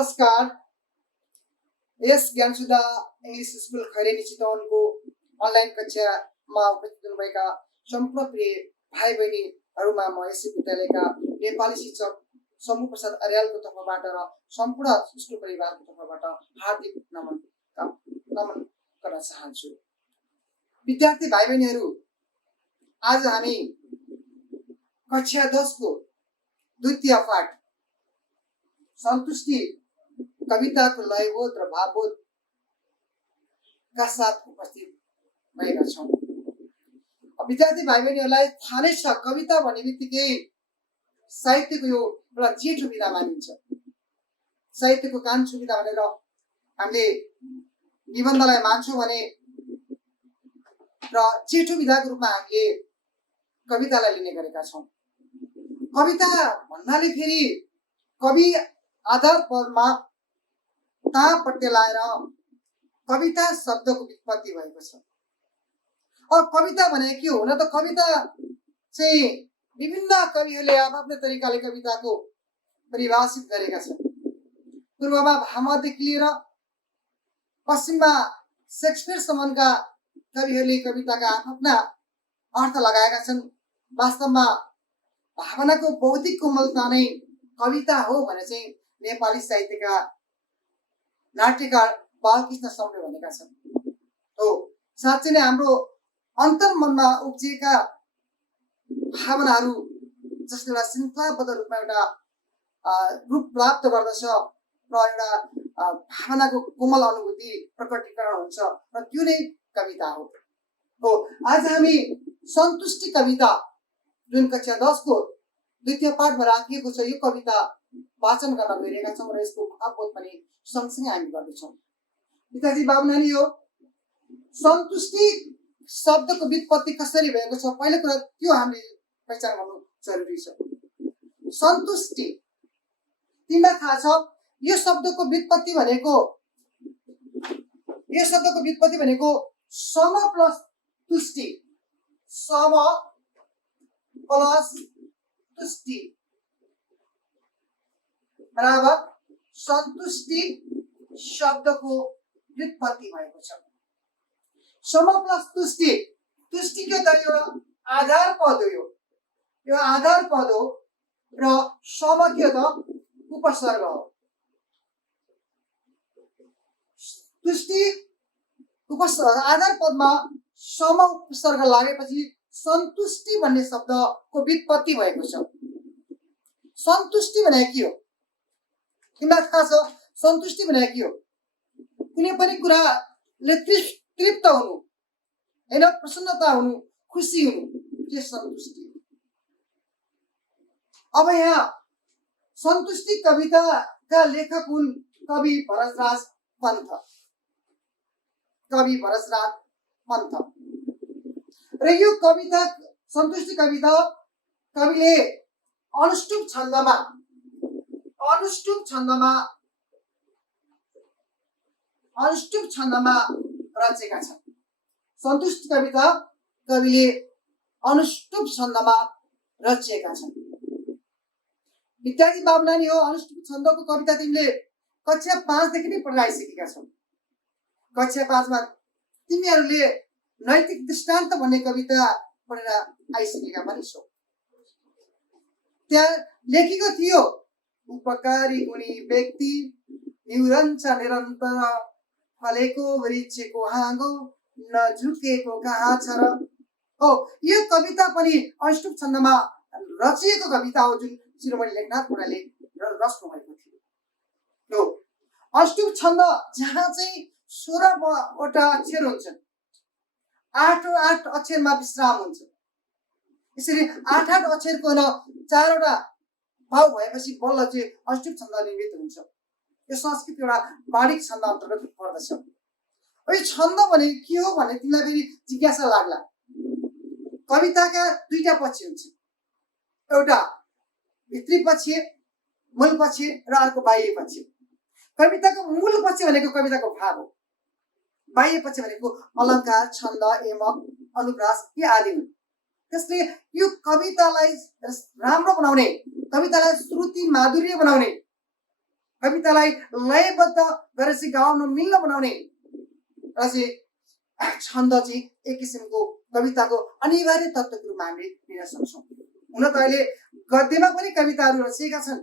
नमस्कार। यस Gyan Sudha English school Khaireni चितवनको online कक्षामा उपस्थित हुनुभएका सम्पूर्ण प्रिय भाइ बहिनीहरूमा म यस विद्यालयका नेपाली शिक्षक समूह प्रसाद अर्यालको तर्फबाट र सम्पूर्ण स्कुल परिवारको तर्फबाट हार्दिक नमन गर्न चाहन्छु। विद्यार्थी भाइ बहिनीहरू, आज हामी कक्षा 10 को द्वितीय पाठ सन्तुष्टि कविताको लयबोध र भावबोध का साथ उपस्थित भएका छौँ। विद्यार्थी भाइ बहिनीहरूलाई थाहा नै छ, कविता भन्ने बित्तिकै साहित्यको यो एउटा जेठो विधा मानिन्छ। साहित्यको कान्छो विधा भनेर हामीले निबन्धलाई मान्छौँ भने र जेठो विधाको रूपमा हामीले कवितालाई लिने गरेका छौँ। कविता भन्नाले फेरि कवि आधार पदमा ता पट्टेलाएर कविता शब्दको व्युत्पत्ति भएको छ। अब कविता भने के हो? हुन त कविता चाहिँ विभिन्न कविहरूले आफ्नै तरिकाले कविताको परिभाषित गरेका छन्। पूर्वमा भामहदेखि लिएर पश्चिममा शेक्सपियरसम्मका कविहरूले कविताका आफ्ना अर्थ लगाएका छन्। वास्तवमा भावनाको बौद्धिक कोमलता नै कविता हो भने चाहिँ नेपाली साहित्यका नाट्यकार बालकृष्ण समले भनेका छन्। हो, साँच्चै नै हाम्रो अन्तर्मनमा उब्जिएका भावनाहरू जसले एउटा श्रृङ्खलाबद्ध रूपमा एउटा रूप प्राप्त गर्दछ र एउटा भावनाको कोमल अनुभूति प्रकटीकरण हुन्छ र त्यो नै कविता हो। हो, आज हामी सन्तुष्टि कविता जुन कक्षा 10 को द्वितीय पाठमा राखिएको छ यो कविता वाचन गर्न गइरहेका छौँ र यसको भावबोध पनि सँगसँगै हामी गर्दैछौँ। विद्यार्थी बाबु नानी, हो सन्तुष्टि शब्दको व्युत्पत्ति कसरी भएको छ पहिलो कुरा त्यो हामीले पहिचान गर्नु जरुरी छ। सन्तुष्टि तिमीलाई थाहा छ यो शब्दको व्युत्पत्ति भनेको सम प्लस तुष्टि, सम प्लस तुष्टि बराबर सन्तुष्टि शब्दको व्युत्पत्ति भएको छ। सम प्लस तुष्टि, तुष्टि के त एउटा आधार पद हो, यो आधार पद हो र सम के त उपसर्ग हो। तुष्टि उपसर्ग आधार पदमा सम उपसर्ग लागेपछि सन्तुष्टि भन्ने शब्दको व्युत्पत्ति भएको छ। सन्तुष्टि भने के हो तिमीलाई थाहा छ? सन्तुष्टि भने के हो? कुनै पनि कुराले तृप्त हुनु, हैन, प्रसन्नता हुनु, खुसी हुनु, के सन्तुष्टि। अब यहाँ सन्तुष्टि कविताका लेखक हुन् कवि भरतराज पन्त र यो कविता सन्तुष्टि कविता कविले अनुष्टुप छन्दमा रचेका छन्। सन्तुष्टि कविता कविले अनुष्टुप छन्दमा रचिएका छन्। विद्यार्थी बाबु नानी, हो अनुष्टुप छन्दको कविता तिमीले कक्षा 5 देखि नै पढाइसकेका छौ। कक्षा 5 मा तिमीहरूले नैतिक दृष्टान्त भन्ने कविता पढेर आइसकेका पनि छौ। त्यहाँ लेखेको थियो उपकारी गुणी व्यक्ति निरन्छ निरन्तर फलेको वृक्षको हाँगो नझुकेको कहाँ छ र। हो, यो कविता पनि अनुष्टुप छन्दमा रचिएको कविता हो जुन शिरोमणि लेखनाथ पुराले रच्नु भएको थियो। हो, अनुष्टुप छन्द जहाँ चाहिँ 16 वटा अक्षर हुन्छन्, 8 अक्षरमा विश्राम हुन्छ। यसरी 8 अक्षरको न 4 वटा भाव भएपछि बल्ल चाहिँ अनुष्टुप छन्द निर्मित हुन्छ। यो संस्कृत एउटा वाणिक छन्द अन्तर्गत पर्दछ। अब यो छन्द भने के हो भने तिमीलाई फेरि जिज्ञासा लाग्ला। कविताका दुईटा पक्ष हुन्छ, एउटा भित्री पक्ष मूल पक्ष र अर्को बाह्य पक्ष। कविताको मूल पक्ष भनेको कविताको भाव हो, बाह्य पक्ष भनेको अलङ्कार, छन्द, यमक, अनुप्रास यी आदि हुन्। त्यसले यो कवितालाई राम्रो बनाउने, कवितालाई श्रुति माधुर्य बनाउने कवितालाई लयबद्ध गरेर चाहिँ गाउन मिल्न बनाउने र चाहिँ छन्द चाहिँ एक किसिमको कविताको अनिवार्य तत्त्वको रूपमा हामीले लिन सक्छौँ। हुन त अहिले गद्यमा पनि कविताहरू रचिएका छन्,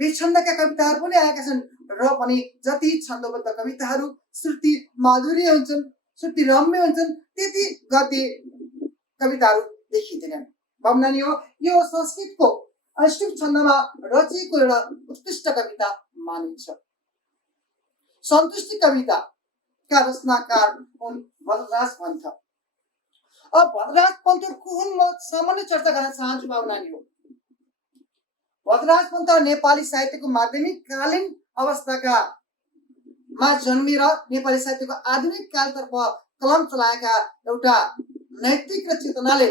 विछन्दका कविताहरू पनि आएका छन्, र पनि जति छन्दबद्ध कविताहरू श्रुति माधुर्य हुन्छन्, श्रुति रम्य हुन्छन्, त्यति गद्य कविताहरू देखिँदैनन्। भावनानी हो यो संस्कृतको अष्टक छन्दमा रचिएको एउटा उत्कृष्ट कविता मानिन्छ। सन्तुष्टि कविताका रचनाकार हुन् भरतराज पन्त। अब भरतराज पन्तको हुन् म सामान्य चर्चा गर्न चाहन्छु। भावनानी हो भरतराज पन्त नेपाली साहित्यको माध्यमिककालीन अवस्थाका मा जन्मेर नेपाली साहित्यको आधुनिक कालतर्फ कलम चलाएका एउटा नैतिक र चेतनाले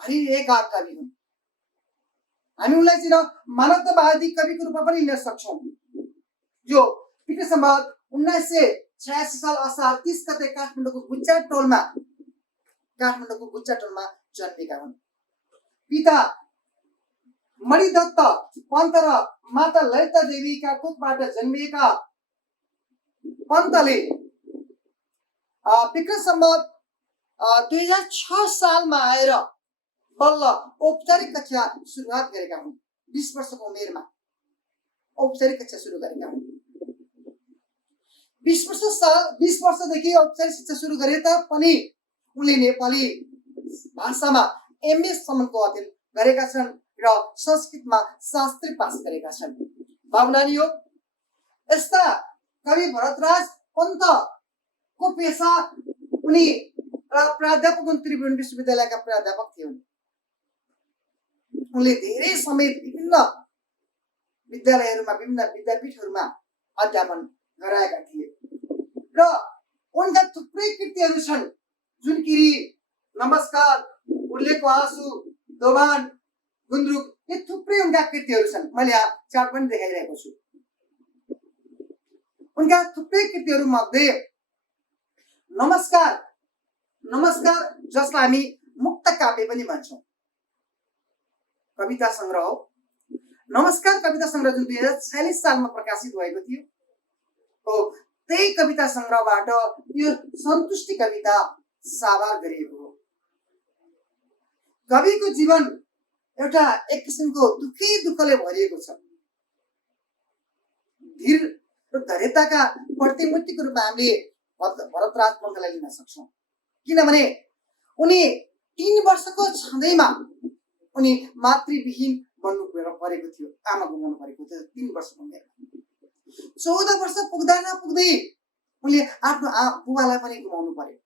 भरिरहेका कवि हुन्। हामी उनलाई चाहिँ मानवतावादी कविको रूपमा पनि लिन सक्छौँ। जो विक्रम सम्वत 1986 साल असार 30 गते काठमाडौँको गुच्चा टोलमा जन्मेका हुन्। पिता मणिदत्त पन्त र माता ललिता देवीका कोखबाट जन्मिएका पन्तले विक्रम सम्वत 2006 सालमा आएर बल्ल औपचारिक कक्षा सुरुवात गरेका हुन्। 20 वर्षको उमेरमा औपचारिक कक्षा सुरु गरेका हुन्। 20 वर्षदेखि औपचारिक शिक्षा सुरु गरे तापनि उनले नेपाली भाषामा एमए सम्मको अध्ययन गरेका छन् र संस्कृतमा शास्त्री पास गरेका छन्। भावनानी हो यस्ता कवि भरतराज पन्तको पेसा उनी प्राध्यापक हुन्। त्रिभुवन विश्वविद्यालयका प्राध्यापक थिए। उनले धेरै समय विभिन्न विद्यालयहरूमा विभिन्न विद्यापीठहरूमा अध्यापन गराएका थिए र उनका थुप्रै कृतिहरू छन्। जुनकिरी, नमस्कार, उर्लेको आँसु, दोभान, गुन्द्रुक, यी थुप्रै उनका कृतिहरू छन्। मैले यहाँ चार्ट पनि देखाइरहेको छु। उनका थुप्रै कृतिहरू मध्ये नमस्कार जसलाई हामी मुक्त काव्य पनि भन्छौँ कविता संग्रह हो। नमस्कार कविता संग्रह जुन 2046 सालमा प्रकाशित भएको थियो हो, त्यही कविता संग्रहबाट यो सन्तुष्टि कविता साभार गरिएको हो। कविको जीवन एउटा एक किसिमको दुःखले भरिएको छ। धीर र धैर्यताका प्रतिमूर्तिको रूपमा हामीले भरतराज पन्तलाई लिन सक्छौँ। किनभने उनी 3 वर्षको छँदैमा उनी मातृविहीन बन्नु परेको थियो, आमा गुमाउनु परेको थियो 3 वर्षको उमेरमा। 14 वर्ष पुग्दा नपुग्दै उनले आफ्नो बुबालाई पनि गुमाउनु पर्यो।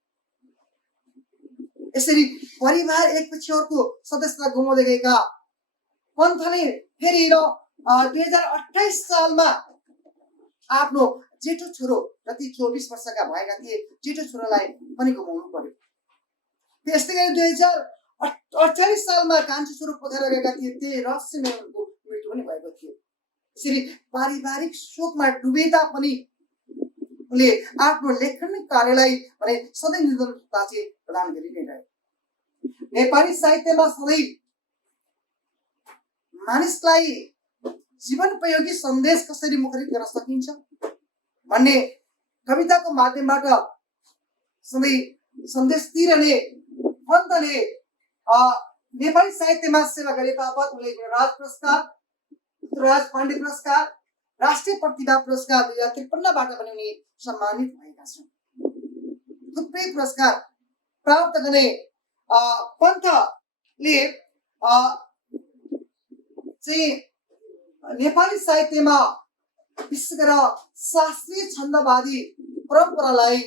यसरी परिवार एकपछि अर्को सदस्यलाई गुमाउँदै गएका पन्तले फेरि 2028 सालमा आफ्नो जेठो छोरो, जति 24 वर्षका भएका थिए, जेठो छोरालाई पनि गुमाउनु पर्यो। त्यस्तै गरी 2048 सालमा कान्छो छोरो पखेर गएका थिए, त्यही रहस्यमय उनको मृत्यु पनि भएको थियो। यसरी पारिवारिक शोकमा डुबे तापनि उनले आफ्नो लेखन कार्यलाई भने सधैँ निरन्तरता चाहिँ प्रदान गरि नै रहे। नेपाली साहित्यमा सधैँ मानिसलाई जीवनोपयोगी सन्देश कसरी मुखरित गर्न सकिन्छ भन्ने कविताको माध्यमबाट सधैँ सन्देश दिइरहने पन्तले नेपाली साहित्यमा सेवा गरे बापत उनले राज पुरस्कार, राज पाण्डे पुरस्कार, राष्ट्रिय प्रतिभा पुरस्कार 2053बाट पनि उनी सम्मानित भएका छन्। थुप्रै पुरस्कार प्राप्त गर्ने पन्तले चाहिँ नेपाली साहित्यमा विशेष गरेर शास्त्रीय छन्दवादी परम्परालाई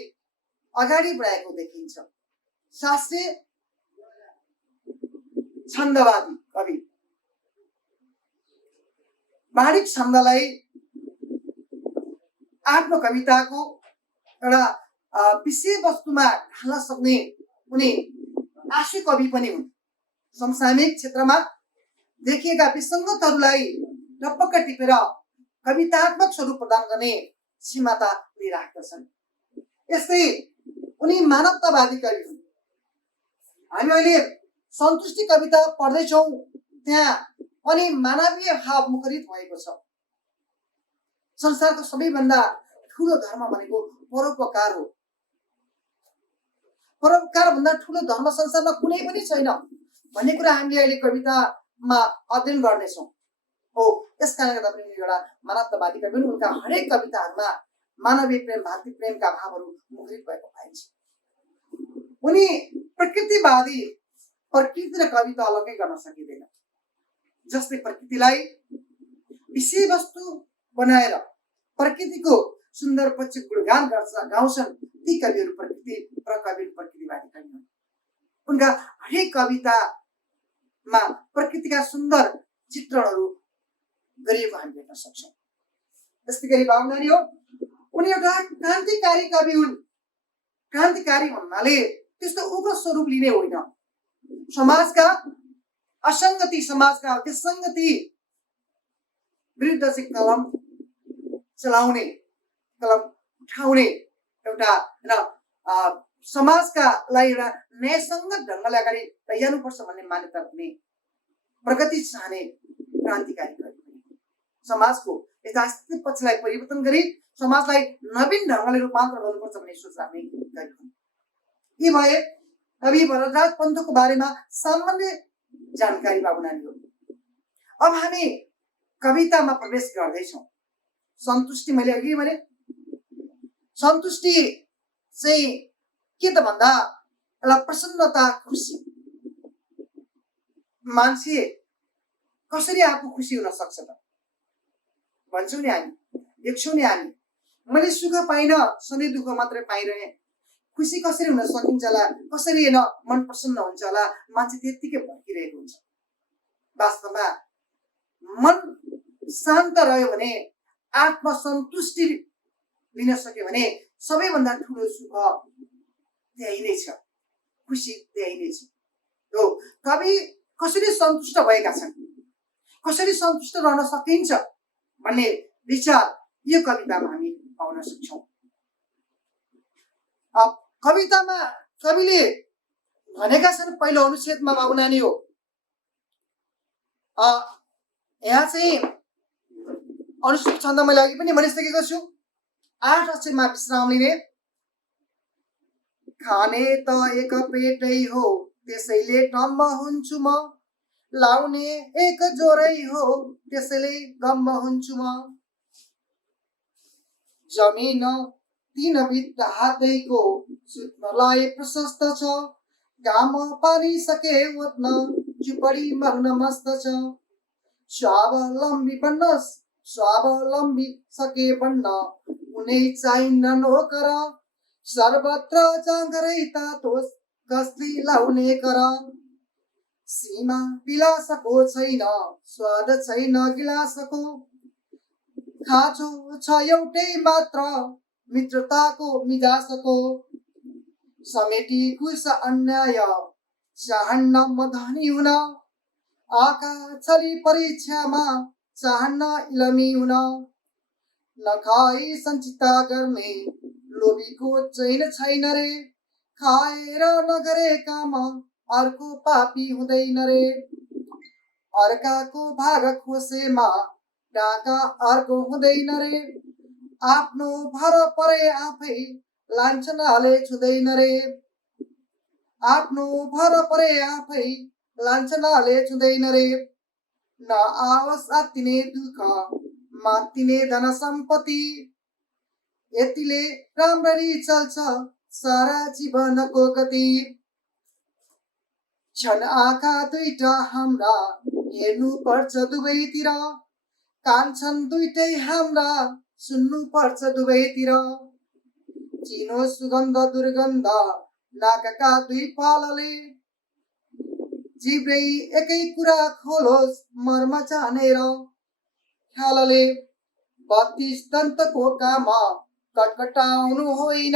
अगाडि बढाएको देखिन्छ। शास्त्रीय छन्दवादी कवि माणिक छन्दलाई आफ्नो कविताको एउटा विषय वस्तुमा ढाल्न सक्ने उनी आशु कवि पनि हुन्। समसामयिक क्षेत्रमा देखिएका विसङ्गतहरूलाई टपक्क टिपेर कवितात्मक स्वरूप प्रदान गर्ने क्षमता उनी राख्दछन्। यस्तै उनी मानवतावादी कवि हुन्। हामी अहिले सन्तुष्टि कविता पढ्दैछौँ, त्यहाँ पनि मानवीय भाव मुखरित भएको छ। संसारको सबैभन्दा ठुलो धर्म भनेको परोपकार हो। परोपकार भन्दा ठुलो धर्म संसारमा कुनै पनि छैन भन्ने कुरा हामीले अहिले कवितामा अध्ययन गर्नेछौँ। हो, यस कारणले गर्दा पनि एउटा मानवतावादी कवि हुन्। उनका हरेक कविताहरूमा मानवीय प्रेम, भातृ प्रेमका भावहरू मुखरित भएको पाइन्छ। उनी प्रकृतिवादी, प्रकृति र कविता अलग्गै गर्न सकिँदैन। जसले प्रकृतिलाई विषयवस्तु बनाएर प्रकृतिको सुन्दर पक्ष गुणगान गाउँछन्, ती कविहरू प्रकृति र कवि प्रकृतिवादी कवि हुन्। उनका हरेक कवितामा प्रकृतिका सुन्दर चित्रणहरू गरिएको हामी देख्न सक्छौँ। त्यस्तै गरी बाबु नानी हो, उनी एउटा क्रान्तिकारी कवि हुन्। क्रान्तिकारी भन्नाले त्यस्तो उग्र स्वरूप लिने होइन। समाजका असङ्गति, समाजका विसङ्गति विरुद्ध चाहिँ कलम चलाउने, कलम उठाउने एउटा समाजका लागि एउटा न्यायसङ्गत ढङ्गले अगाडि लैजानुपर्छ भन्ने मान्यता हुने, प्रगति चाहने क्रान्तिकारी कवि। समाजको यथास्थित पक्षलाई परिवर्तन गरी समाजलाई नवीन ढङ्गले रूपान्तरण गर्नुपर्छ भन्ने सोच राख्ने कवि हुन्। यी भए कवि भरतराज पन्तको बारेमा सामान्य जानकारी बाबु नानी हो। अब हामी कवितामा प्रवेश गर्दैछौँ। सन्तुष्टि, मैले अघि भने सन्तुष्टि चाहिँ के त भन्दा एउटा प्रसन्नता, खुसी। मान्छे कसरी आफू खुसी हुन सक्छ त भन्छौँ नि हामी, देख्छौँ नि हामी। मैले सुख पाइनँ, सधैँ दुःख मात्रै पाइरहेँ, खुसी कसरी हुन सकिन्छ होला, कसरी मन प्रसन्न हुन्छ होला, मान्छे त्यत्तिकै भड्किरहेको हुन्छ। वास्तवमा मन शान्त रह्यो भने, आत्मसन्तुष्टि लिन सक्यो भने सबैभन्दा ठुलो सुख त्यही नै छ, खुसी त्यही नै छ। हो, कवि कसरी सन्तुष्ट भएका छन्, कसरी सन्तुष्ट रहन सकिन्छ भन्ने विचार यो कवितामा हामी पाउन सक्छौँ। कवितामा कविले भनेका छन्, पहिलो अनुच्छेदमा बाबु नानी हो, यहाँ चाहिँ अनुच्छेद छन्द मैले अघि पनि भनिसकेको छु। 8 अक्षरमा विश्राम लिने, खाने त एक पेटै हो त्यसैले टम्म हुन्छु म, लाउने एक जोरै हो त्यसैले गम्म हुन्छु म, जमिन 3 बित्ता हातैको सुत्नलाई प्रशस्त छ, घाम पानी सके ओत्न झुपडी मग्न मस्त छ, स्वावलम्बी सके बन्न कुनै चाहिन्न नोकर, सर्वत्र जाँगरै तातोस् कसले लाउने कर, सीमा विलासको छैन स्वाद छैन गिलासको, खाँचो छ एउटै मात्र मित्रताको मिजासको, समेटी कुस अन्याय चाहन्न म धनी हुन, आँखा छली परीक्षामा चाहन्न इलमी हुन, नखाई सञ्चिता गर्ने लोभीको चैन छैन रे, खाएर नगरे काम अर्को पापी हुँदैन रे, अर्काको भाग खोसेमा डाका अर्को हुँदैन रे, आफ्नो भर परे आफै लान्छनाले छुँदैन रे, आफ्नो भर परे आफै लान्छनाले छुँदैन रे, नआओस् आत्तिने दुःख मात्तिने धन सम्पत्ति, यतिले राम्ररी चल्छ सारा जीवनको गति, छन् आँखा दुईटा हाम्रा हेर्नु पर्छ दुवैतिर, कान छन् दुईटै हाम्रा सुन्नु पर्छ दुवैतिर, चिनो सुगन्ध दुर्गन्ध नाकका दुई पालले, जिब्रै एकै कुरा खोलोस् मर्म जानेर ख्यालले, 32 दन्तको काम कटकटाउनु होइन,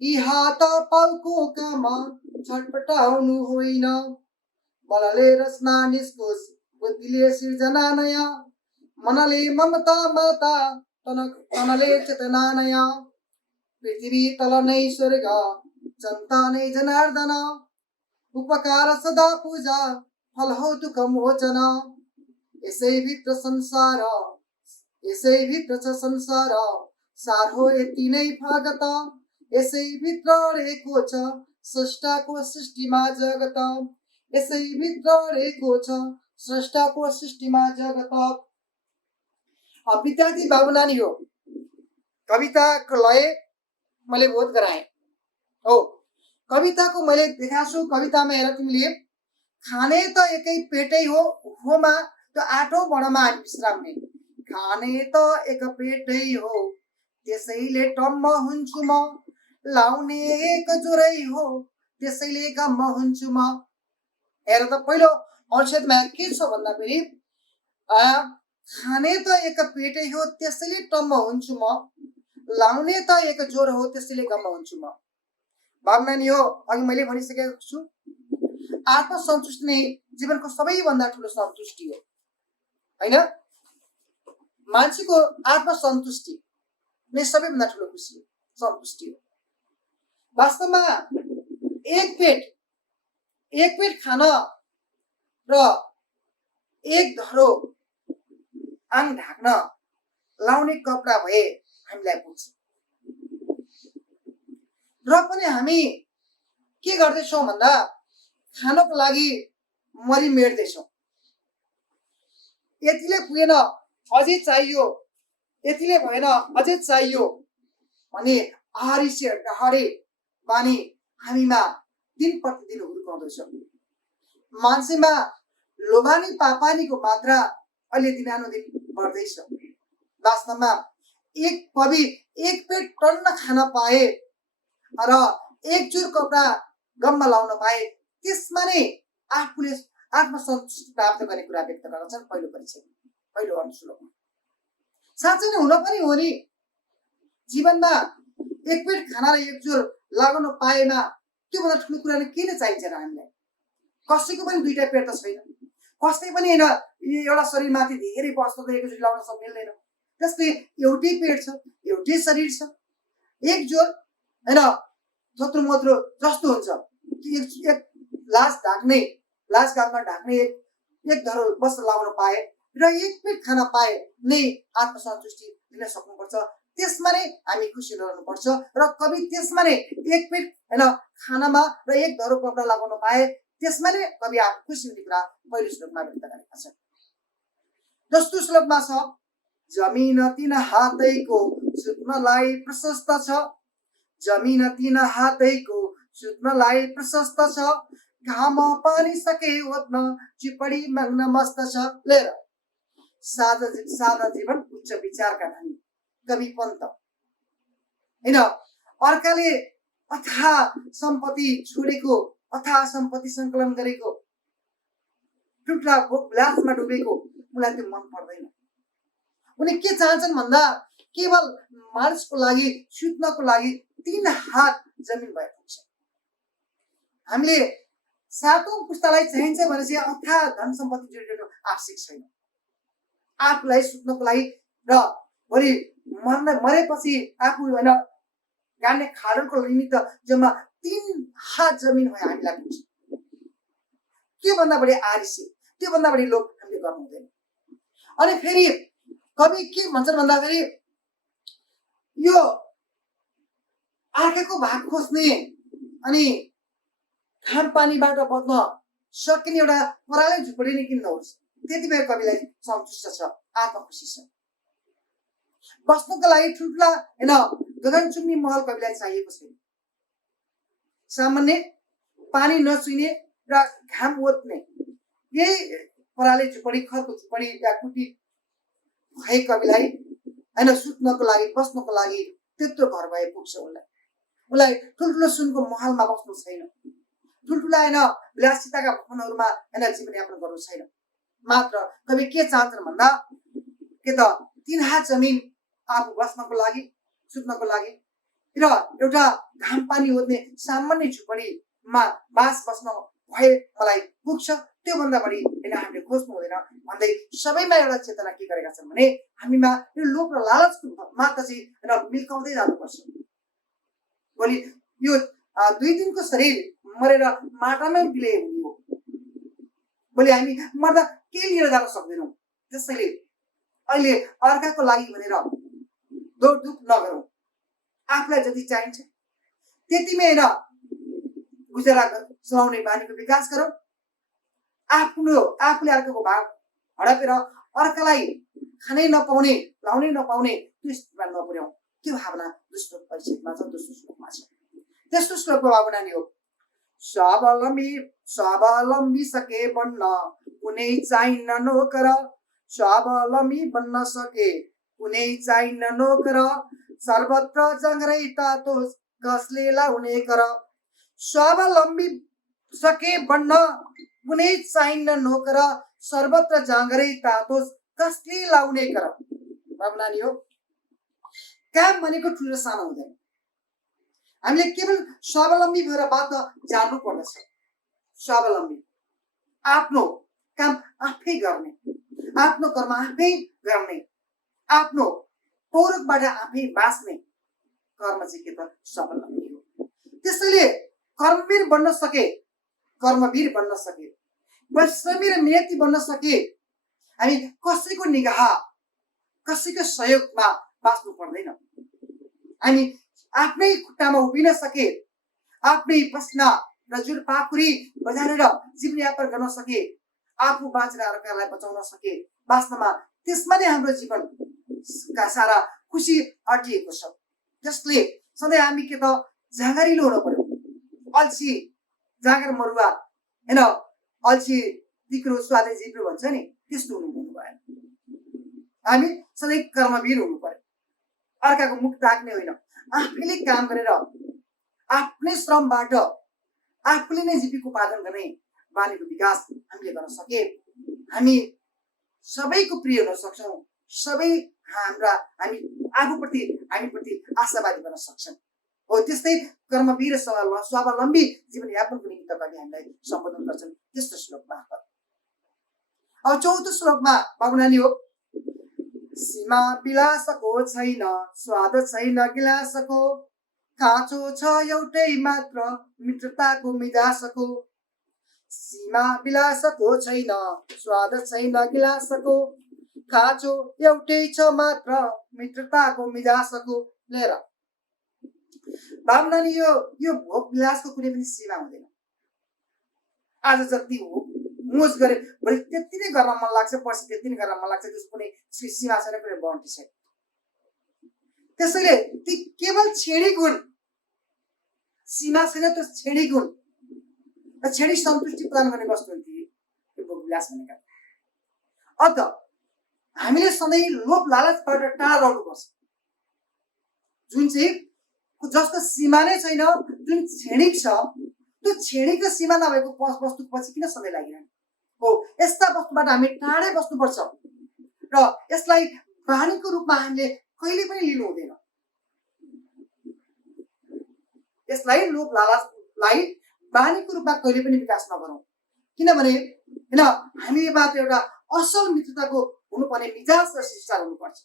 यी हात पाउको काम छटपटाउनु होइन, बलले रचना निस्कोस् बुद्धिले सिर्जना नयाँ, मनले ममता माता तनले चेतना नयाँ, पृथ्वी तल नै स्वर्ग जनता नै जनार्दन, उपकार सदा पूजा फल हो दुःख मोचन, यसै भित्र संसार यसै भित्र छ संसार सार हो यति नै भागत यसै भित्र रहेको छ स्रष्टाको सृष्टिमा जगत यसै भित्र रहेको छ स्रष्टाको सृष्टिमा जगत। विद्यार्थी बाबु नानी हो कविताको लय मैले बोध गराएँ हो। कविताको मैले देखाएको छु। कवितामा हेर तिमीले खाने त एकै पेटै हो होमा त्यो 8औं वर्णमा हामी विश्राम लिने। खाने त एक पेटै हो त्यसैले टम्म हुन्छु म लाउने एक जोरै हो त्यसैले गम्म हुन्छु म। हेर त पहिलो अनुच्छेदमा के छ भन्दा फेरि खाने त एक पेटै हो त्यसैले टम्म हुन्छु म लाउने त एक जोर हो त्यसैले गम्म हुन्छु म। भावनानी हो अघि मैले भनिसकेको छु आत्मसन्तुष्टि नै जीवनको सबैभन्दा ठुलो सन्तुष्टि हो हैन। मान्छेको आत्मसन्तुष्टि नै सबैभन्दा ठुलो खुसी हो सन्तुष्टि हो। वास्तवमा एक पेट खान र एक धरो आङ ढाक्न लाउने कपडा भए हामीलाई पुग्छ। र पनि हामी के गर्दैछौँ भन्दा खानको लागि मरिमेट्दैछौँ। यतिले पुगेन अझै चाहियो यतिले भएन अझै चाहियो भने आहारिसे डहारे बानी हामीमा दिन प्रतिदिन हुर्काउँदैछ। मान्छेमा लोभानी पापानीको मात्रा अहिले दिनानुदिन बढ्दैछ। वास्तवमा एक पेट टन्न खान पाए र एक जोर कपडा गममा लाउन पाए त्यसमा नै आफूले आत्मसन्तुष्टि प्राप्त गर्ने कुरा व्यक्त गर्छन् पहिलो परिचय पहिलो अनुश्लोकमा। साँच्चै नै हुन पनि हो नि जीवनमा एक पेट खाना र एक जोर लगाउन पाएमा त्योभन्दा ठुलो कुरा के नै चाहिन्छ र हामीलाई। कसैको पनि दुईटा पेट त छैन कसै पनि होइन एउटा शरीरमाथि धेरै वस्तु त एकचोटि लाउन मिल्दैन। त्यसले एउटै पेट छ एउटै शरीर छ एक जोर होइन थोत्रो मोत्रो जस्तो हुन्छ एक लास काखमा ढाक्ने एक धरो वस्त्र लाउन पाए र एक पेट खान पाए नै आत्मसन्तुष्टि दिन सक्नुपर्छ। त्यसमा नै हामी खुसी रहनुपर्छ र कवि त्यसमा नै एक पेट होइन खानामा र एक धरो कपडा लगाउन पाए त्यसमा नै कवि आफू खुसी हुने कुरा पहिलो श्लोकमा व्यक्त गरेका छन्। दोस्रो श्लोकमा छ जमिन तीन हातैको सुत्नलाई प्रशस्त छ जमिन तीन हातैको सुत्नलाई प्रशस्त छ घाम पानी सके ओत्न चिपडी मग्न मस्त छ। लिएर सादा जीवन उच्च विचारका धनी कवि पन्त होइन अर्काले अथाह सम्पत्ति छोडेको अथाह सम्पत्ति सङ्कलन गरेको ठुल्ठुला भोगविलासमा डुबेको उनलाई त्यो मन पर्दैन। उनी के चाहन्छन् भन्दा केवल मानिसको लागि सुत्नको लागि 3 हात जमिन भए पुग्छ। हामीले 7औं पुस्तालाई चाहिन्छ भनेपछि अथाह धन सम्पत्ति जोडिनु आवश्यक छैन। आफूलाई सुत्नको लागि र भोलि मरेपछि आफू होइन गाड्ने खाडलको निमित्त जम्मा 3 हात जमिन भए हामीलाई पुग्छ। त्योभन्दा बढी आरिसे त्योभन्दा बढी लोभ हामीले गर्नु हुँदैन। अनि फेरि कवि के भन्छन् भन्दाखेरि यो आर्केको भाग खोज्ने अनि खान पानीबाट बच्न सकिने एउटा परालै झुपडी नै किन नहोस् त्यति बेला कविलाई सन्तुष्ट छ आत्मखुसी छ। बस्नुको लागि ठुल्ठुला होइन गगनचुम्बी महल कविलाई चाहिएको छैन। सामान्य पानी नछुइने र घाम ओत्ने यही पराले झुपडी खरको झुपडी या कुटी भए कविलाई होइन सुत्नको लागि बस्नको लागि त्यत्रो घर भए पुग्छ। उसलाई ठुल्ठुलो सुनको महलमा बस्नु छैन ठुल्ठुला होइन विलासिताका भवनहरूमा होइन जीवनयापन गर्नु छैन। मात्र कवि के चाहन्छन् भन्दा के त 3 हात जमिन आफू बस्नको लागि सुत्नको लागि र एउटा घाम पानी ओत्ने सामान्य झुपडीमा बास बस्न भए मलाई पुग्छ। त्योभन्दा बढी होइन हामीले खोज्नु हुँदैन भन्दै सबैमा एउटा चेतना के गरेका छन् भने हामीमा यो लोभ र लालचको मात्रा चाहिँ होइन मिल्काउँदै जानुपर्छ। भोलि यो 2 दिनको शरीर मरेर माटामै विलय हुने हो। भोलि हामी मर्दा के लिएर जान सक्दैनौँ। त्यसैले अहिले अर्काको लागि भनेर दौडधुप नगरौँ। आफूलाई जति चाहिन्छ त्यतिमै हेर गुजारा चलाउने बानीको विकास गरौँ। आफूले अर्काको भाग हडपेर अर्कालाई खानै नपाउने, लाउनै नपाउने त्यो स्थितिमा नपुर्याउँ। त्यो भावना दोस्रो परिच्छेदमा छ, दोस्रो श्लोकमा छ। तेस्रो श्लोकको भावना नि हो स्वावलम्बी सके बन्न कुनै चाहिन्न नोकर। स्वावलम्बी बन्न सके कुनै चाहिन्न नोकर। सर्वत्र जङ्गरै तातो कसले लाउने कर। स्वावलम्बी सके बन्न कुनै चाहिन्न नोकर। सर्वत्र जाँगरै तातो कसले लाउने कर। भावना नि हो काम भनेको ठुलो सानो हुँदैन। हामीले केवल स्वावलम्बी भएर बात जान्नु पर्दछ। स्वावलम्बी आफ्नो काम आफै गर्ने, आफ्नो कर्म आफै गर्ने, आफ्नो पौरखबाट आफै बाँच्ने कर्म चाहिँ के त स्वावलम्बी हो। त्यसैले कर्मवीर बन्न सके, परिश्रमी र मेहनती बन्न सके हामी कसैको निगाह, कसैको सहयोगमा बाँच्नु पर्दैन। हामी आफ्नै खुट्टामा उभिन सके, आफ्नै पसिना र जुर पाखुरी बजारेर जीवनयापन गर्न सके, आफू बाँचेर अर्कालाई बचाउन सके, वास्तवमा त्यसमा नै हाम्रो जीवनका सारा खुसी अटिएको छ। त्यसले सधैँ हामी के त जाँगरिलो हुनु पर्यो। अल्छी जाँगर मरुवा होइन, अल्छी दिक्रो स्वादे जिब्रो भन्छ नि, त्यस्तो हुनु भएन। हामी सधैँ कर्मवीर हुनु पर्यो। अर्काको मुख ताक्ने होइन, आफैले काम गरेर आफ्नै श्रमबाट आफूले नै जीविकोपार्जन गर्ने बानीको विकास हामीले गर्न सके हामी सबैको प्रिय हुन सक्छौँ। सबै हामी हामीप्रति आशावादी बन्न सक्छौँ। हो त्यस्तै कर्मवीर स्वावलम्बी जीवनयापनको निमित्त कवि हामीलाई सम्बोधन गर्छन् त्यस्तो श्लोक मार्फत। अब चौथो श्लोकमा भावना नि हो सीमा विलासको छैन, स्वाद छैन गिलासको। खाँचो छ एउटै मात्र, मित्रताको मिजासको। सीमा विलासको छैन, स्वाद छैन गिलासको। खाँचो एउटै छ मात्र, मित्रताको मिजासको। लिएर भावना नि यो भोग विलासको कुनै पनि सीमा हुँदैन। आज जति हो मोज गरे भोलि त्यति नै गर्न मन लाग्छ, पर्सि त्यति नै गर्न मन लाग्छ, त्यसको कुनै सीमा छैन, कुनै बाउन्ड्री छैन। त्यसैले ती केवल छेडी गुण, सीमा छैन त्यो छेडी गुण र छेडी सन्तुष्टि प्रदान गर्ने वस्तु हो त्यो भोग विलास भनेका। अत हामीले सधैँ लोभ लालचबाट टाढा रहनुपर्छ। जुन चाहिँ जस्तो सीमा नै छैन, जुन क्षणिक छ, त्यो क्षणिक र सीमा नभएको वस्तुको पछि किन सधैँ लागिरहने हो। यस्ता वस्तुबाट हामी टाढै बस्नुपर्छ र यसलाई बानीको रूपमा हामीले कहिले पनि लिनु हुँदैन। यसलाई लोभ लालचलाई बानीको रूपमा कहिले पनि विकास नगरौँ। किनभने होइन हामीबाट एउटा असल मित्रताको हुनुपर्ने मिजाज र शिष्टाचार हुनुपर्छ।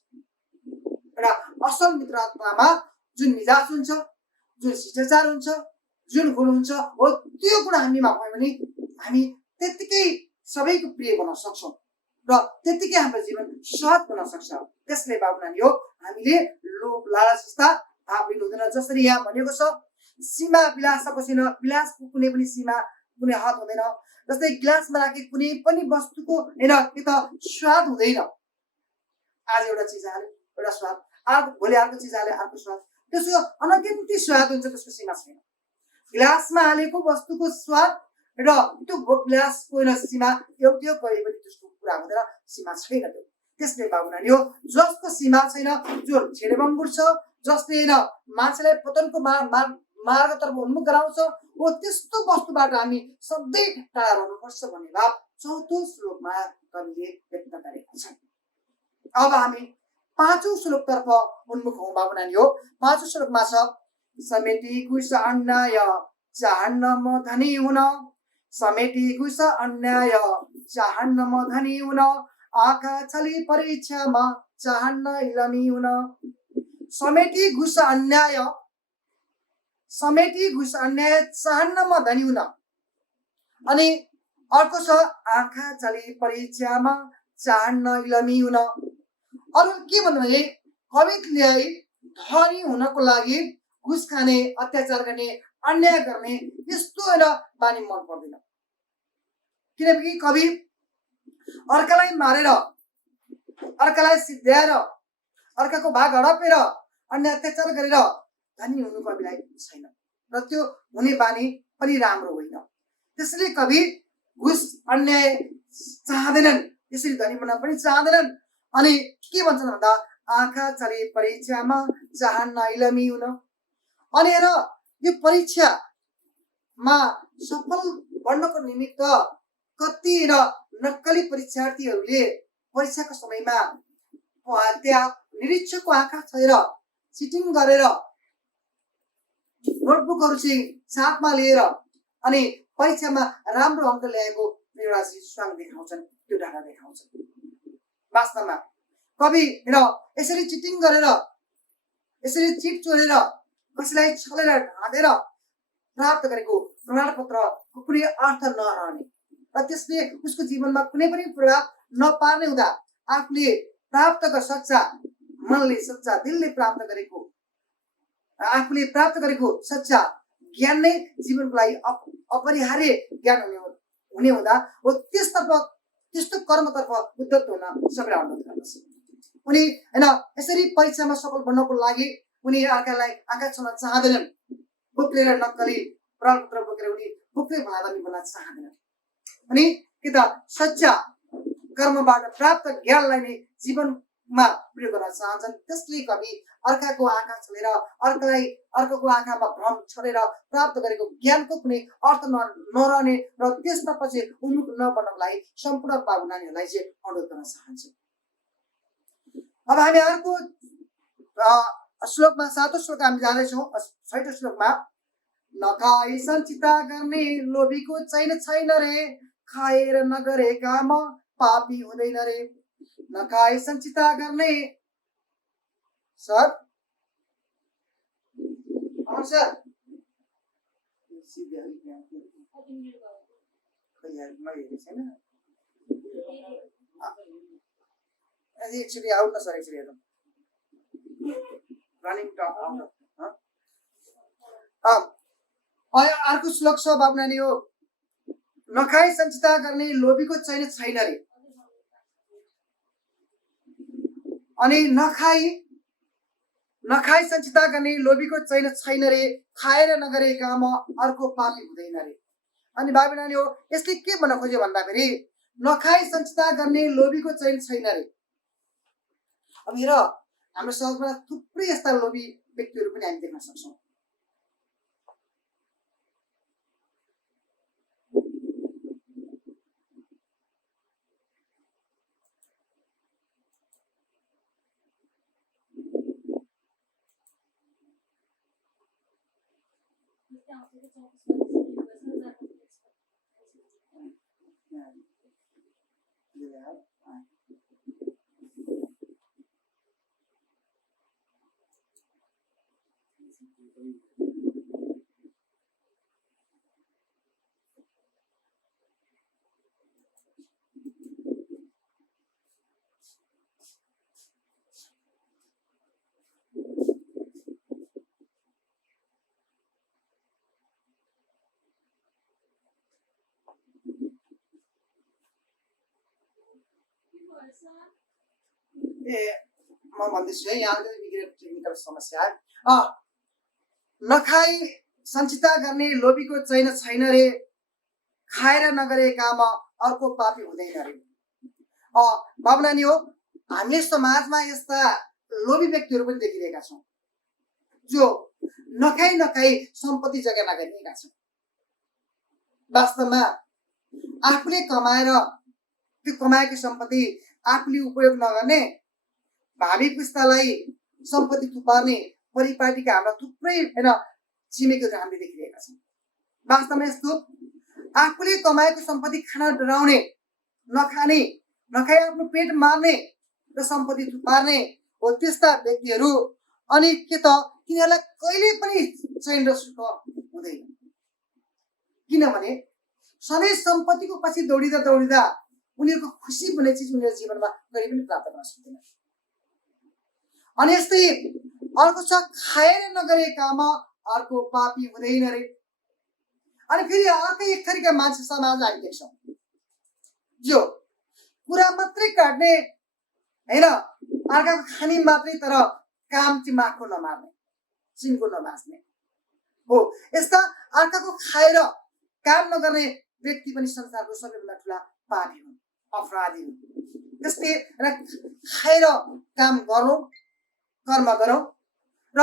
एउटा असल मित्रतामा जुन मिजाज हुन्छ, जुन शिष्टाचार हुन्छ, जुन गुण हुन्छ, हो त्यो गुण हामीमा भयो भने हामी त्यत्तिकै सबैको प्रिय बन्न सक्छौँ र त्यत्तिकै हाम्रो जीवन स्वाद बन्न सक्छ। त्यसले भावना नि हो हामीले लोभ लालच जस्ता भाव लिनु हुँदैन। जसरी यहाँ भनेको छ सीमा विलासको छैन, विलासको कुनै पनि सीमा कुनै हद हुँदैन। जस्तै गिलासमा राखेको कुनै पनि वस्तुको होइन के त स्वाद हुँदैन। आज एउटा चिज हाल्यो एउटा स्वाद, भोलि अर्को चिज हाल्यो अर्को स्वाद, त्यसको अनगिन्ती स्वाद हुन्छ, त्यसको सीमा छैन। गिलासमा हालेको वस्तुको स्वाद र त्यो गिलासको सीमा एउटै हो, कहिले पनि त्यसको कुरा हुँदैन, सीमा छैन त्यो। त्यसले भावना नि हो जसको सीमा छैन, जो छेडेबङ्गुर छ, जसले होइन मान्छेलाई पतनको मार्गतर्फ उन्मुख गराउँछ, हो त्यस्तो वस्तुबाट हामी सधैँ टाढा रहनुपर्छ भन्ने भाव चौथो श्लोकमा कविले व्यक्त गरेका छन्। अब हामी पाँचौं श्लोकतर्फ उन्मुख हौँ। भावना नि हो पाँचौं श्लोकमा छ समेटी कुश अन्याय चाहन्न म धनी हुन। समेटी कुश अन्याय चाहन्न म धनी हुन। आँखा छली परीक्षामा चाहन्न इलमी हुन। समेटी घुस अन्याय चाहन्न म धनी हुन। अनि अर्को छ आँखा छली परीक्षामा चाहन्न इलमी हुन। अरू के भन्नु भने कविले धनी हुनको लागि घुस खाने, अत्याचार गर्ने, अन्याय गर्ने यस्तो बानी मन पर्दैन। किनकि कवि अर्कालाई मारेर, अर्कालाई सिद्ध्याएर, अर्काको भाग हडपेर, अन्य अत्याचार गरेर धनी हुनु कविलाई छैन र त्यो हुने बानी पनि राम्रो होइन। त्यसैले कवि घुस अन्याय चाहँदैनन्, त्यसरी धनी बन्न पनि चाहँदैनन्। अनि के भन्छन् भन्दा आँखा चले परीक्षामा चाहन्न इलमी हुन। अनि हेर यो परीक्षामा सफल बन्नको निमित्त कति नक्कली परीक्षार्थीहरूले परीक्षाको समयमा त्यहाँ निरीक्षकको आँखा छोएर चिटिङ गरेर नोटबुकहरू चाहिँ साथमा लिएर अनि परीक्षामा राम्रो अङ्क ल्याएको एउटा स्वाङ देखाउँछन्, त्यो डाटा देखाउँछन्। वास्तवमा कवि यसरी चिटिङ गरेर, यसरी चिट चोरेर, कसैलाई छलेर ढाँटेर प्राप्त गरेको प्रमाणपत्रको कुनै अर्थ नरहने र त्यसले उसको जीवनमा कुनै पनि प्रभाव नपार्ने हुँदा आफूले प्राप्त सच्चा मनले, सच्चा दिलले प्राप्त गरेको, आफूले प्राप्त गरेको सच्चा ज्ञान नै जीवनको लागि अपरिहार्य ज्ञान हुने हुँदा हो त्यसतर्फ, त्यस्तो कर्मतर्फ उद्धत हुन सबैलाई अनुरोध गर्दछ। उनी यसरी परीक्षामा सफल बन्नको लागि उनी अर्कालाई आँखा छुन चाहँदैनन्। बुक लिएर नक्कली प्रमाणपत्र बोकेर उनी बुकै भादामी बन्न चाहँदैनन्। अनि के त सच्चा कर्मबाट प्राप्त ज्ञानलाई नै जीवनमा प्रयोग गर्न चाहन्छन्। त्यसले कवि अर्काको आँखा छलेर, अर्काको आँखामा भ्रम छलेर प्राप्त गरेको ज्ञानको कुनै अर्थ नरहने र त्यसतर्फ चाहिँ उन्मुख नबन्नको लागि सम्पूर्ण बाबु नानीहरूलाई चाहिँ अनुरोध गर्न चाहन्छु। अब हामी अर्को श्लोकमा, 7औं श्लोक हामी जाँदैछौँ। 6औं श्लोकमा नखाई सञ्चिता गर्ने लोभीको छैन रे, खाएर नगरे काम पापी हुँदैन रे। नखाई सञ्चिता गर्ने सर सर एकचोटि आउट न सर, एकचोटि हेरौँ रनिङ अर्को श्लोक छ बाबु नानी हो। नखाई सञ्चिता गर्ने लोभीको छैन रे। अनि नखाई सञ्चिता गर्ने लोभीको छैन रे, खाएर नगरे काम अर्को पापी हुँदैन रे। अनि बाबु नानी हो यसले के भन्न खोज्यो भन्दाखेरि नखाई सञ्चिता गर्ने लोभीको छैन रे। अब हेर हाम्रो समाजमा थुप्रै यस्ता लोभी व्यक्तिहरू पनि हामी देख्न सक्छौँ। म भन्दैछु है, यहाँ टेक्निकल समस्या। नखाई सञ्चिता गर्ने लोभीको छैन रे, खाएर नगरे काम अर्को पापी हुँदैन रे। बाबु नानी हो हामीले समाजमा यस्ता लोभी व्यक्तिहरू पनि देखिरहेका छौँ जो नखाई सम्पत्ति जग्गा गरिरहेका छन्। वास्तवमा आफूले कमाएर त्यो कमाएको सम्पत्ति आफूले उपयोग नगर्ने, भावी पुस्तालाई सम्पत्ति थुपार्ने परिपाटीका हाम्रा थुप्रै छिमेकीहरू हामीले देखिरहेका छौँ। वास्तवमा यस्तो आफूले कमाएको सम्पत्ति खान डराउने, नखाई आफ्नो पेट मार्ने र सम्पत्ति थुपार्ने हो त्यस्ता व्यक्तिहरू। अनि के त तिनीहरूलाई कहिले पनि चैन र सुख हुँदैन। किनभने सधैँ सम्पत्तिको पछि दौडिँदा उनीहरूको खुसी भन्ने चिज उनीहरू जीवनमा कहिले पनि प्राप्त गर्न सक्दैन। अनि यस्तै अर्को छ खाएर नगरे काम अर्को पापी हुँदैन रे। अनि फेरि अर्कै एक थरीका मान्छे समाज हामी देख्छौँ जो कुरा मात्रै काट्ने होइन, अर्काको खाने मात्रै तर काम चाहिँ माखो नमार्ने, सिन्को नमास्ने हो। यस्ता अर्काको खाएर काम नगर्ने व्यक्ति पनि संसारको सबैभन्दा ठुला पापी हुन्, अपराधी हुन्। त्यसले खाएर काम गरौँ, कर्म गरौँ र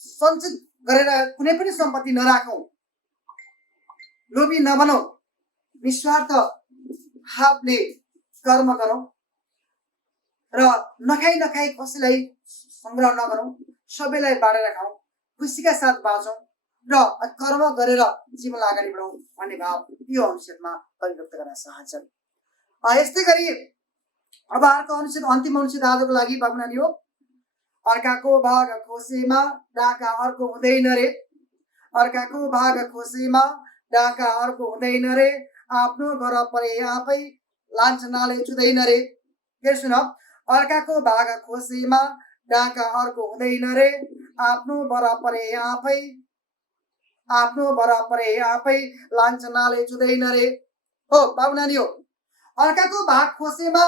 सञ्चित गरेर कुनै पनि सम्पत्ति नराखौँ, लोभी नबनौँ, निस्वार्थ भावले कर्म गरौँ र नखाई कसैलाई सङ्ग्रह नगरौँ, सबैलाई बाँडेर खाउँ, खुसीका साथ बाँचौँ र कर्म गरेर जीवनलाई अगाडि बढाउँ भन्ने भाव यो अनुच्छेदमा परिव्यक्त गर्न चाहन्छन्। यस्तै गरी अब अर्को अनुच्छेद, अन्तिम अनुच्छेद आजको लागि बाबुनानी हो। अर्काको भाग खोसेमा डाका अर्को हुँदैन रे, अर्काको भाग खोसेमा डाका अर्को हुँदैन रे, आफ्नो घर परे आफै लान्छनाले छुँदैन रे। फेरि सुन, अर्काको भाग खोसेमा डाका अर्को हुँदैन रे, आफ्नो बराबरे आफै लान्छनाले छुँदैन रे। हो बाबु नानी हो, अर्काको भाग खोसेमा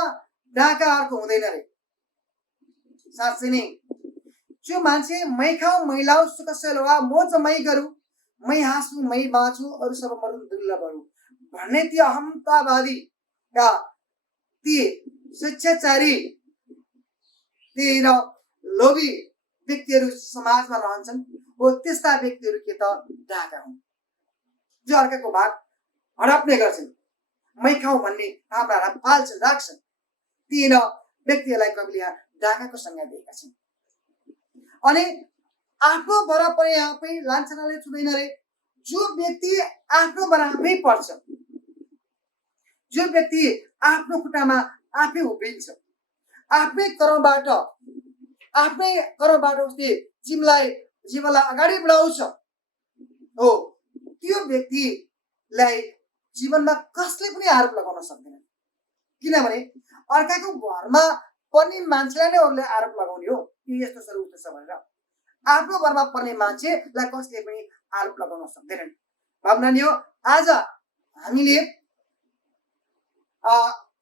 डाका अर्को हुँदैन रे। साँच्चै नै जो मान्छे मै खाऊ मै लाऊ सुख सेलवा मोज मै गरौँ, मै हाँसु मै बाँचु अरू सब मरुन् दुर्लभहरू भन्ने ती अहमतावादी या ती स्वेच्छाचारी ती लोभी व्यक्तिहरू समाजमा रहन्छन्। हो त्यस्ता व्यक्तिहरू के त डाका हुन्, जो अर्काको भाग हडप्ने गर्छन्, मै खाऊ भन्ने भावनालाई पाल्छन्, राख्छन्। ती व्यक्तिहरूलाई कविले यहाँ डाकाको संज्ञा दिएका छन्। अनि आफ्नो बराबरै आफै लान्छनाले छुँदैन रे। जो व्यक्ति आफ्नो बराबरै पर्छ, जो व्यक्ति आफ्नो खुट्टामा आफै उभिन्छ, आफ्नै कर्मबाट उसले जीवनलाई अगाडि बढाउँछ, हो त्यो व्यक्तिलाई जीवनमा कसले पनि आरोप लगाउन सक्दैन। किनभने अर्काको घरमा पर्ने मान्छेलाई नै अरूले आरोप लगाउने हो कि यस्तो छ उस्तो छ भनेर। आफ्नो घरमा पर्ने मान्छेलाई कसले पनि आरोप लगाउन सक्दैनन्। भावना नि हो, आज हामीले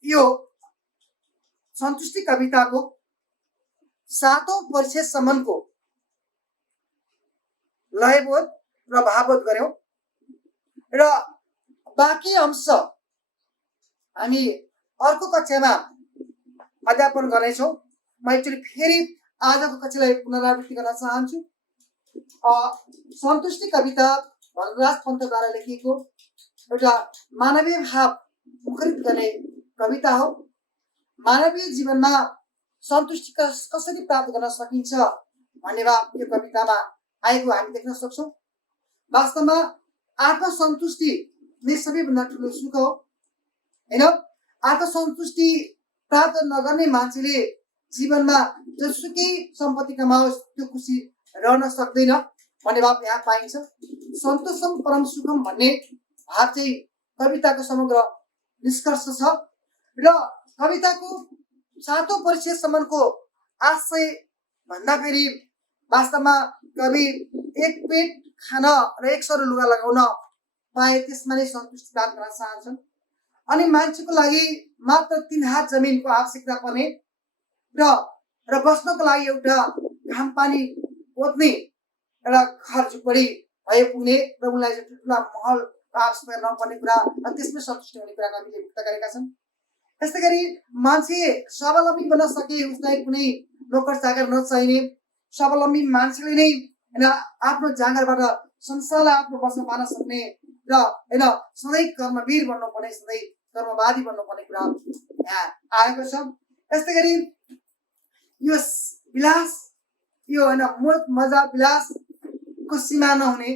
यो सन्तुष्टि कविताको 7औं परिच्छेदसम्मको लयबोध र भावबोध गर्यौं र बाँकी अंश हामी अर्को कक्षामा अध्यापन गर्नेछौँ। म एकचोटि फेरि आजको कक्षालाई पुनरावृत्ति गर्न चाहन्छु। सन्तुष्टि कविता भरतराज पन्तद्वारा लेखिएको एउटा मानवीय भाव मुखरित गर्ने कविता हो। मानवीय जीवनमा सन्तुष्टि कसरी प्राप्त गर्न सकिन्छ भन्ने भाव यो कवितामा आएको हामी देख्न सक्छौँ। वास्तवमा आत्मसन्तुष्टि नै सबैभन्दा ठुलो सुख हो हैन। आत्मसन्तुष्टि प्राप्त नगर्ने मान्छेले जीवनमा जसुकै सम्पत्ति कमाओस् त्यो खुसी रहन सक्दैन भन्ने भाव यहाँ पाइन्छ। सन्तोषम परम सुखम भन्ने भाव चाहिँ कविताको समग्र निष्कर्ष छ र कविताको 7औं परिच्छेदसम्मको आशय भन्दाखेरि वास्तवमा कवि एक पेट खान र एक सरो लुगा लगाउन पाए त्यसमा नै सन्तुष्टि प्राप्त गर्न चाहन्छन्। अनि मान्छेको लागि मात्र 3 हात जमिनको आवश्यकता पर्ने र बस्नको लागि एउटा घाम पानी ओत्ने एउटा घर झुपडी भए पुग्ने र उनलाई ठुला महलको आवश्यकता नपर्ने कुरा र त्यसमै सन्तुष्टि हुने कुरा कविले व्यक्त गरेका छन्। त्यस्तै गरी मान्छे स्वावलम्बी बन्न सके उसलाई कुनै नोकर चाकर नचाहिने, स्वावलम्बी मान्छेले नै आफ्नो जाँगरबाट संसारलाई आफ्नो बसमा पार्न सक्ने र सधैँ कर्मवीर बन्नुपर्ने, सधैँ कर्मवादी बन्नुपर्ने कुरा यहाँ आएको छ। त्यस्तै गरी यो विलास, यो मोज मजा विलासको सीमा नहुने,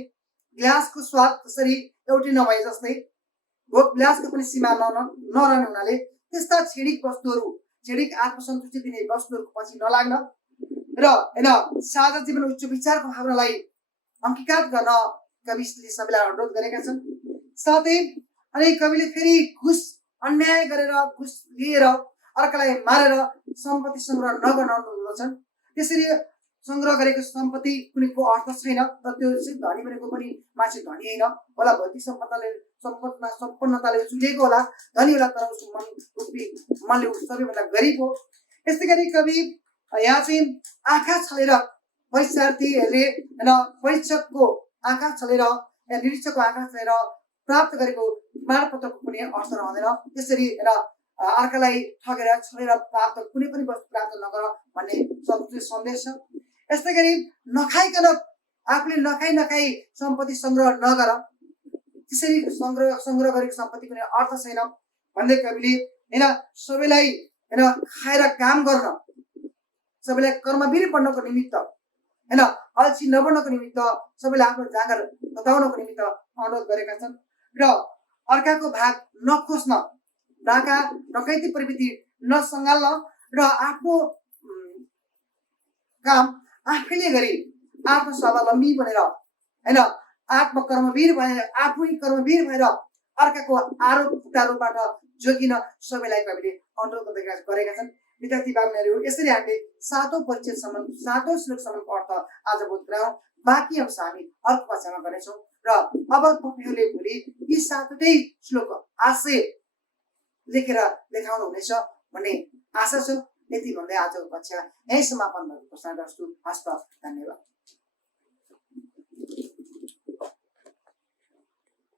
विलासको स्वाद त्यसरी एउटै नभए जस्तै भोग विलासको पनि सीमा नरहने हुनाले त्यस्ता क्षणिक वस्तुहरू, क्षणिक आत्मसन्तुष्टि दिने वस्तुहरूको पछि नलाग्न र साझा जीवन उच्च विचारको भावनालाई अंगीकार गर्न कविले सबैलाई अनुरोध गरेका छन्। साथै अनि कविले फेरि घुस अन्याय गरेर, घुस लिएर, अर्कालाई मारेर सम्पत्ति सङ्ग्रह नगर्न अनुरोध गर्छन्। त्यसरी संग्रह गरेको सम्पत्ति कुनैको अर्थ छैन र त्यो चाहिँ धनी भनेको पनि मान्छे धनी होइन होला, भौतिक सम्पन्नताले जुटेको होला, धनी होला, तर उसको मन रूपी मनले ऊ सबैभन्दा गरिब हो। यस्तै गरी कवि यहाँ चाहिँ आँखा छलेर परीक्षार्थीहरूले होइन परीक्षकको आँखा छलेर निरीक्षकको आँखा छलेर प्राप्त गरेको प्रमाणपत्रको कुनै अर्थ रहँदैन। त्यसरी होइन अर्कालाई ठगेर छलेर प्राप्त कुनै पनि वस्तु प्राप्त नगर भन्ने सन्देश छ। यस्तै गरी नखाइकन आफूले नखाई सम्पत्ति संग्रह नगर, त्यसरी संग्रह गरेको सम्पत्ति कुनै अर्थ छैन भन्दै कविले होइन सबैलाई होइन खाएर काम गर्न, सबैलाई कर्मवीर बन्नको निमित्त होइन अल्छी नबन्नको निमित्त, सबैलाई आफ्नो जाँगर बताउनको निमित्त अनुरोध गरेका छन् र अर्काको भाग नखोज्न, डाका डकैती प्रवृत्ति नसङ्गाल्न र आफ्नो काम आफैले गरी आफ्नो स्वावलम्बी बनेर होइन आत्मकर्मवीर भएर आफै कर्मवीर भएर अर्काको आरोप प्रत्यारोपबाट जोगिन सबैलाई कविले अनुरोध गरेका छन्। विद्यार्थी बाबुहरू, यसरी हामीले 7औं परिच्छेदसम्म 7औं श्लोकसम्मको अर्थ आज बोध गरायौँ। बाँकी अंश हामी अर्को कक्षामा गर्नेछौँ र अब तपाईँहरूले भोलि यी 7वटै श्लोक आशय लेखेर देखाउनु हुनेछ भन्ने आशा छ। यति भन्दै आजको कक्षा यहीँ समापन भएको घोषणा गर्छु। हस्त, धन्यवाद।